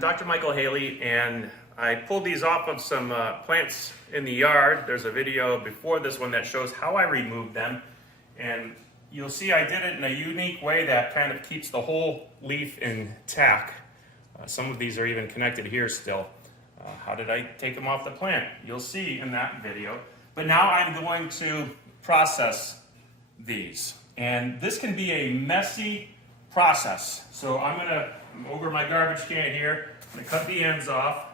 Dr. Michael Haley, and I pulled these off of some plants in the yard. There's a video before this one that shows how I removed them, and you'll see I did it in a unique way that kind of keeps the whole leaf intact. Some of these are even connected here still. How did I take them off the plant? You'll see in that video. But now I'm going to process these, and this can be a messy process. So I'm over my garbage can here. I'm going to cut the ends off.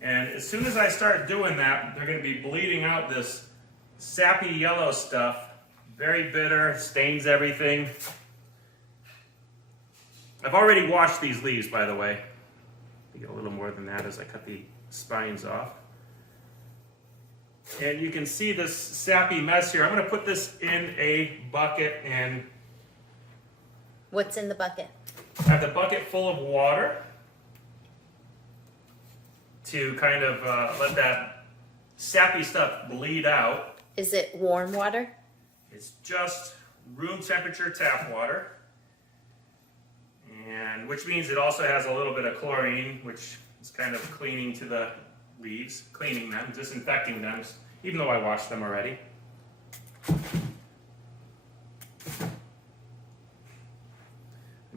And as soon as I start doing that, they're going to be bleeding out this sappy yellow stuff. Very bitter, stains everything. I've already washed these leaves, by the way. I get a little more than that as I cut the spines off. And you can see this sappy mess here. I'm going to put this in a bucket and... What's in the bucket? I have the bucket full of water to kind of let that sappy stuff bleed out. Is it warm water? It's just room temperature tap water, and which means it also has a little bit of chlorine, which is kind of cleaning to the leaves, cleaning them, disinfecting them, even though I washed them already.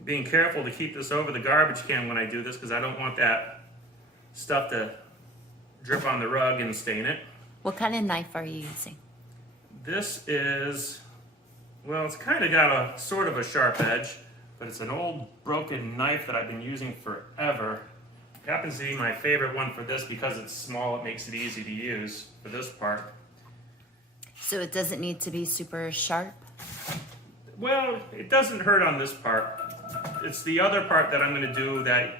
Being careful to keep this over the garbage can when I do this, because I don't want that stuff to drip on the rug and stain it. What kind of knife are you using? This is, well, it's kind of got a sort of a sharp edge, but it's an old broken knife that I've been using forever. It happens to be my favorite one for this because it's small. It makes it easy to use for this part. So it doesn't need to be super sharp? Well, it doesn't hurt on this part. It's the other part that I'm going to do that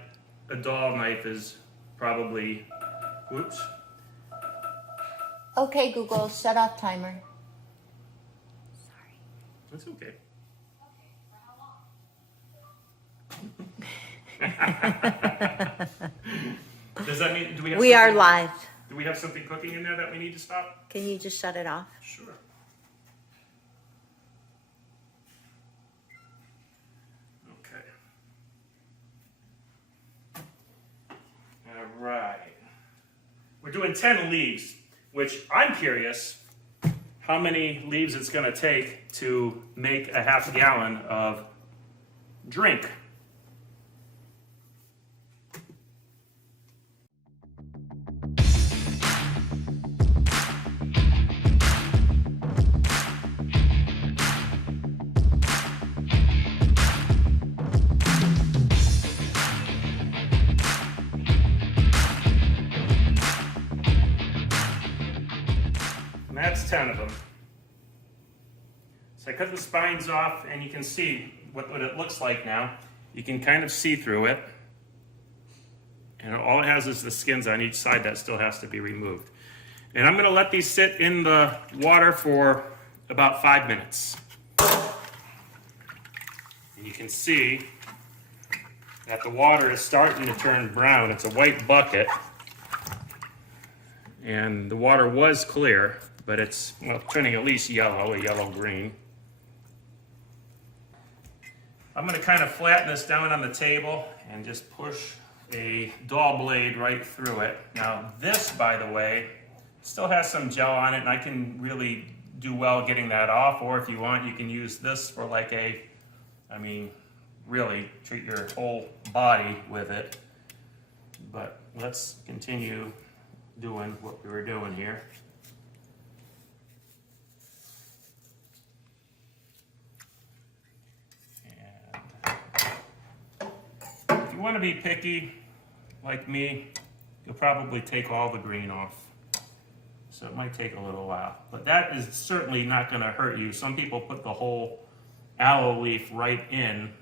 a dull knife is probably, whoops. Okay, Google, shut off timer. Sorry. That's okay. Does that mean, do we have We are live. Do we have something cooking in there that we need to stop? Can you just shut it off? Sure. Okay. All right. We're doing 10 leaves, which I'm curious how many leaves it's going to take to make a half gallon of drink. That's 10 of them. So I cut the spines off, and you can see what it looks like now. You can kind of see through it. And all it has is the skins on each side that still has to be removed. And I'm going to let these sit in the water for about 5 minutes. And you can see that the water is starting to turn brown. It's a white bucket. And the water was clear, but it's, well, turning at least yellow, a yellow-green. I'm going to kind of flatten this down on the table and just push a dull blade right through it. Now this, by the way, still has some gel on it, and I can really do well getting that off, or if you want, you can use this for like a, I mean, really treat your whole body with it. But let's continue doing what we were doing here. If you want to be picky, like me, you'll probably take all the green off. So it might take a little while. But that is certainly not going to hurt you. Some people put the whole aloe leaf right in,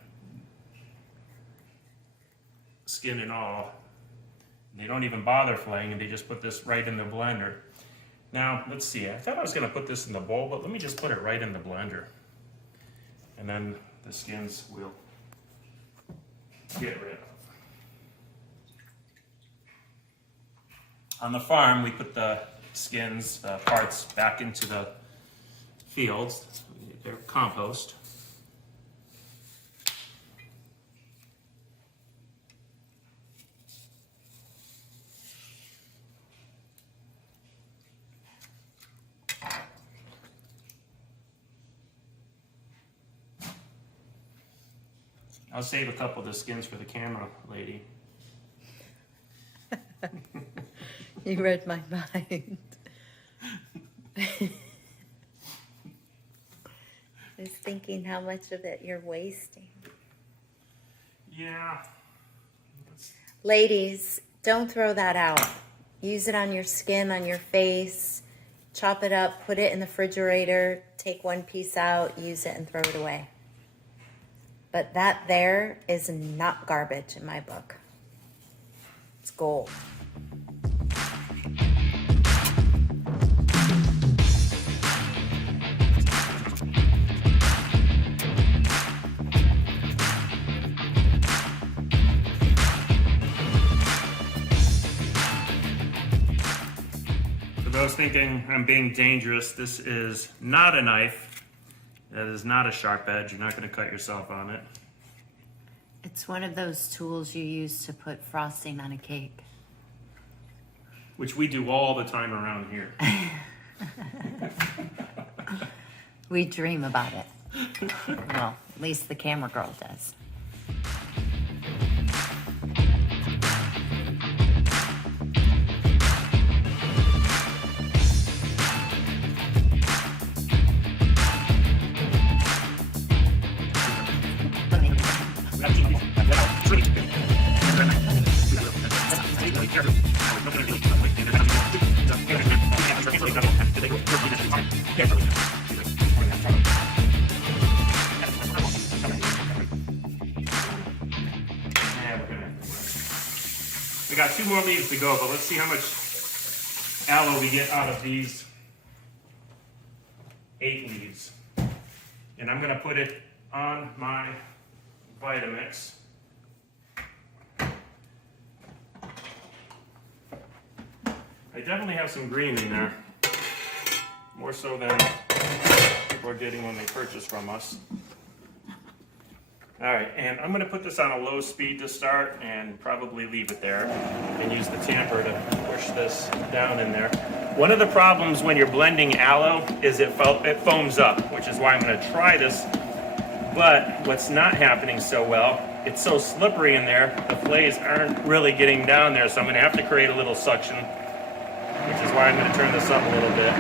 skin and all. They don't even bother filleting, and they just put this right in the blender. Now, let's see. I thought I was going to put this in the bowl, but let me just put it right in the blender. And then the skins will get rid of. On the farm, we put the skins, parts back into the fields. They're compost. I'll save a couple of the skins for the camera lady. You read my mind. I was thinking how much of it you're wasting. Yeah. Ladies, don't throw that out. Use it on your skin, on your face. Chop it up, put it in the refrigerator, take one piece out, use it and throw it away. But that there is not garbage in my book. It's gold. For those thinking I'm being dangerous, this is not a knife. That is not a sharp edge. You're not going to cut yourself on it. It's one of those tools you use to put frosting on a cake. Which we do all the time around here. We dream about it. Well, at least the camera girl does. We got 2 more leaves to go, but let's see how much aloe we get out of these 8 leaves. And I'm going to put it on my Vitamix. I definitely have some green in there, more so than people are getting when they purchase from us. All right, and I'm going to put this on a low speed to start and probably leave it there and use the tamper to push this down in there. One of the problems when you're blending aloe is it foams up, which is why I'm going to try this. But what's not happening so well, it's so slippery in there, the fillets aren't really getting down there, so I'm going to have to create a little suction, which is why I'm going to turn this up a little bit.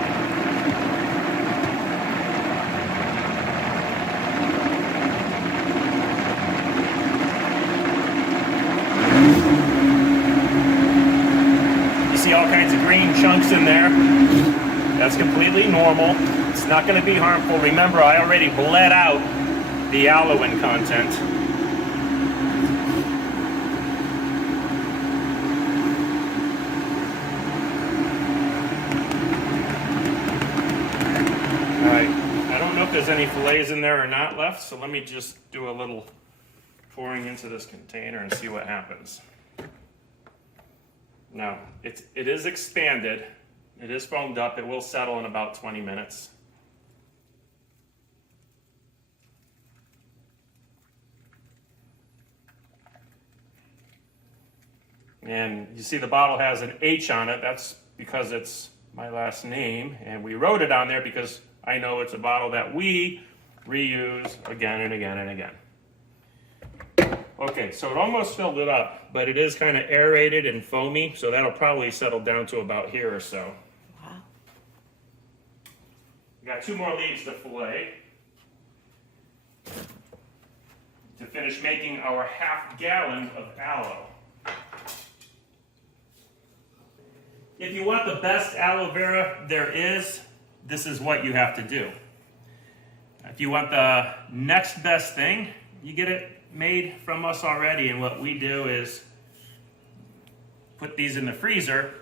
All kinds of green chunks in there. That's completely normal. It's not going to be harmful. Remember, I already bled out the aloe content. All right. I don't know if there's any fillets in there or not left, so let me just do a little pouring into this container and see what happens. Now, it is expanded, it is foamed up, it will settle in about 20 minutes. And you see the bottle has an H on it, that's because it's my last name, and we wrote it on there because I know it's a bottle that we reuse again and again and again. Okay, so it almost filled it up, but it is kind of aerated and foamy, so that'll probably settle down to about here or so. Wow. We got 2 more leaves to fillet to finish making our ½ gallon of aloe. If you want the best aloe vera there is, this is what you have to do. If you want the next best thing, you get it made from us already, and what we do is put these in the freezer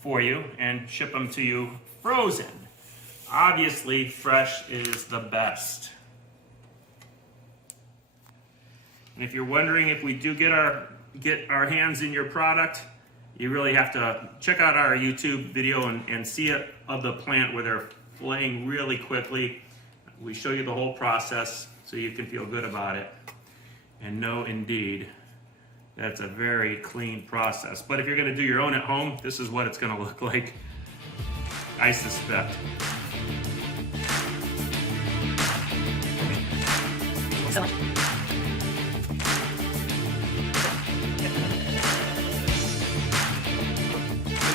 for you and ship them to you frozen. Obviously, fresh is the best. And if you're wondering if we do get our hands in your product, you really have to check out our YouTube video and see it of the plant where they're filleting really quickly. We show you the whole process so you can feel good about it. And no, indeed, that's a very clean process. But if you're going to do your own at home, this is what it's going to look like, I suspect.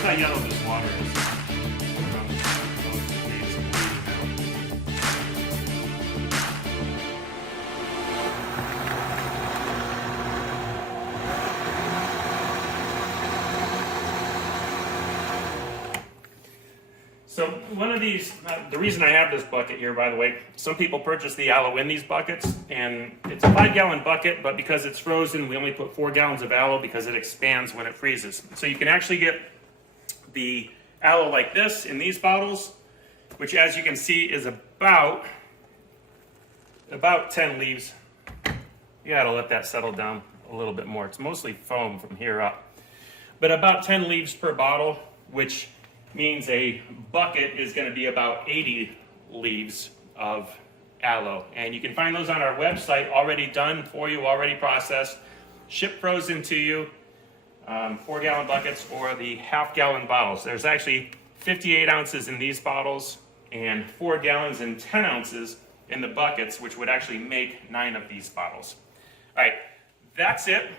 how yellow this water is. So one of these, the reason I have this bucket here, by the way, some people purchase the aloe in these buckets, and it's a 5-gallon bucket, but because it's frozen, we only put 4 gallons of aloe because it expands when it freezes. So you can actually get the aloe like this in these bottles, which as you can see is about 10 leaves. You gotta let that settle down a little bit more. It's mostly foam from here up. But about 10 leaves per bottle, which means a bucket is going to be about 80 leaves of aloe. And you can find those on our website, already done for you, already processed, shipped frozen to you, 4-gallon buckets or the half-gallon bottles. There's actually 58 ounces in these bottles and 4 gallons and 10 ounces in the buckets, which would actually make 9 of these bottles. All right, that's it.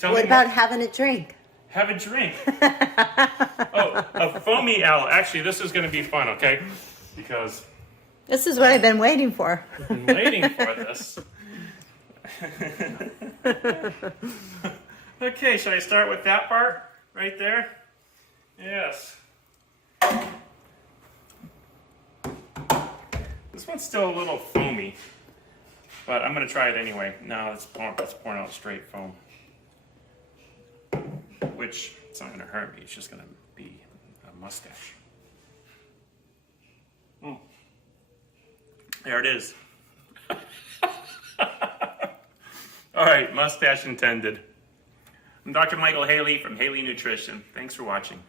What about having a drink? Have a drink. Oh, a foamy aloe. Actually, this is going to be fun, okay? Because This is what I've been waiting for. I've been waiting for this. Okay, should I start with that part right there? Yes. This one's still a little foamy, but I'm going to try it anyway. No, it's pouring out straight foam. Which, it's not going to hurt me, it's just going to be a mustache. There it is. All right, mustache intended. I'm Dr. Michael Haley from Haley Nutrition. Thanks for watching.